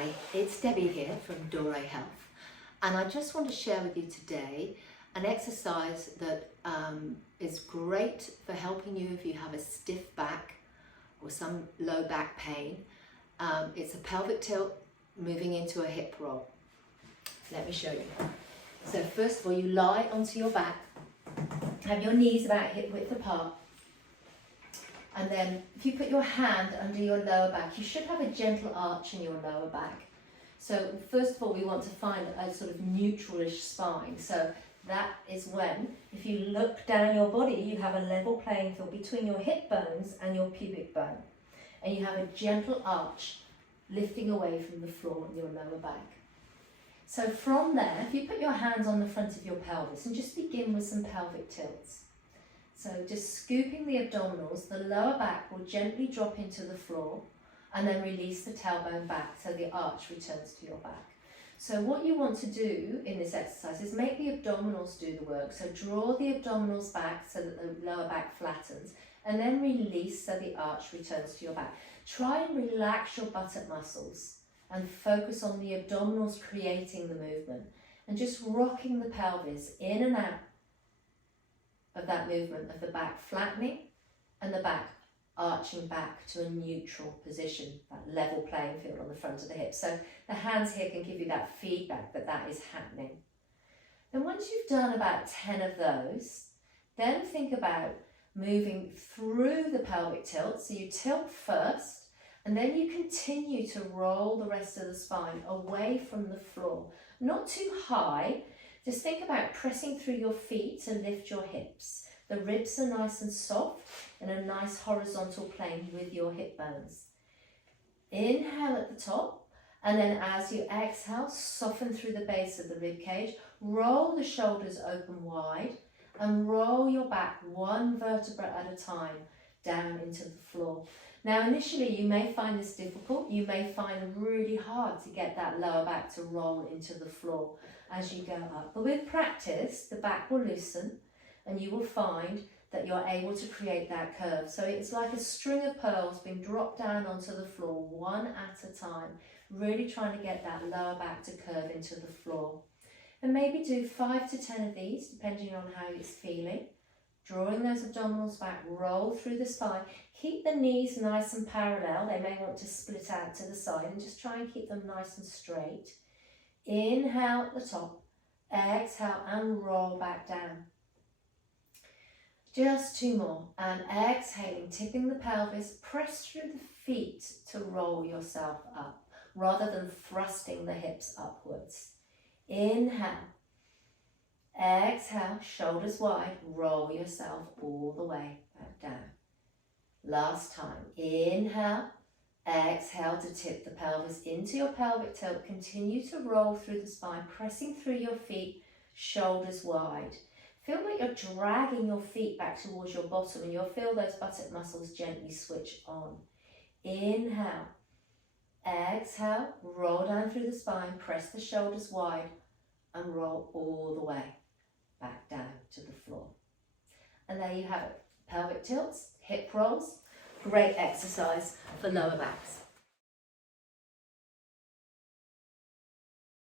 Hi, it's Debbie here from Dore Health, and I just want to share with you today an exercise that is great for helping you if you have a stiff back or some low back pain. It's a pelvic tilt moving into a hip roll. Let me show you. So first of all, you lie onto your back, have your knees about hip width apart, and then if you put your hand under your lower back, you should have a gentle arch in your lower back. So first of all, we want to find a sort of neutralish spine. So that is when, if you look down your body, you have a level playing field between your hip bones and your pubic bone. And you have a gentle arch lifting away from the floor in your lower back. So from there, if you put your hands on the front of your pelvis and just begin with some pelvic tilts. So just scooping the abdominals, the lower back will gently drop into the floor and then release the tailbone back so the arch returns to your back. So what you want to do in this exercise is make the abdominals do the work. So draw the abdominals back so that the lower back flattens and then release so the arch returns to your back. Try and relax your buttock muscles and focus on the abdominals creating the movement and just rocking the pelvis in and out of that movement of the back flattening and the back arching back to a neutral position, that level playing field on the front of the hips. So the hands here can give you that feedback that that is happening. Then once you've done about 10 of those, then think about moving through the pelvic tilt. So you tilt first and then you continue to roll the rest of the spine away from the floor. Not too high. Just think about pressing through your feet to lift your hips. The ribs are nice and soft in a nice horizontal plane with your hip bones. Inhale at the top, and then as you exhale, soften through the base of the rib cage. Roll the shoulders open wide and roll your back one vertebra at a time down into the floor. Now initially you may find this difficult. You may find it really hard to get that lower back to roll into the floor as you go up. But with practice, the back will loosen and you will find that you're able to create that curve. So it's like a string of pearls being dropped down onto the floor one at a time, really trying to get that lower back to curve into the floor. And maybe do 5 to 10 of these, depending on how it's feeling. Drawing those abdominals back, roll through the spine. Keep the knees nice and parallel. They may want to split out to the side and just try and keep them nice and straight. Inhale at the top, exhale and roll back down. Just 2 more, and exhaling, tipping the pelvis, press through the feet to roll yourself up, rather than thrusting the hips upwards. Inhale, exhale, shoulders wide, roll yourself all the way back down. Last time, inhale, exhale to tip the pelvis into your pelvic tilt, continue to roll through the spine, pressing through your feet, shoulders wide. Feel like you're dragging your feet back towards your bottom and you'll feel those buttock muscles gently switch on. Inhale, exhale, roll down through the spine, press the shoulders wide and roll all the way back down to the floor. And there you have it, pelvic tilts, hip rolls, great exercise for lower backs.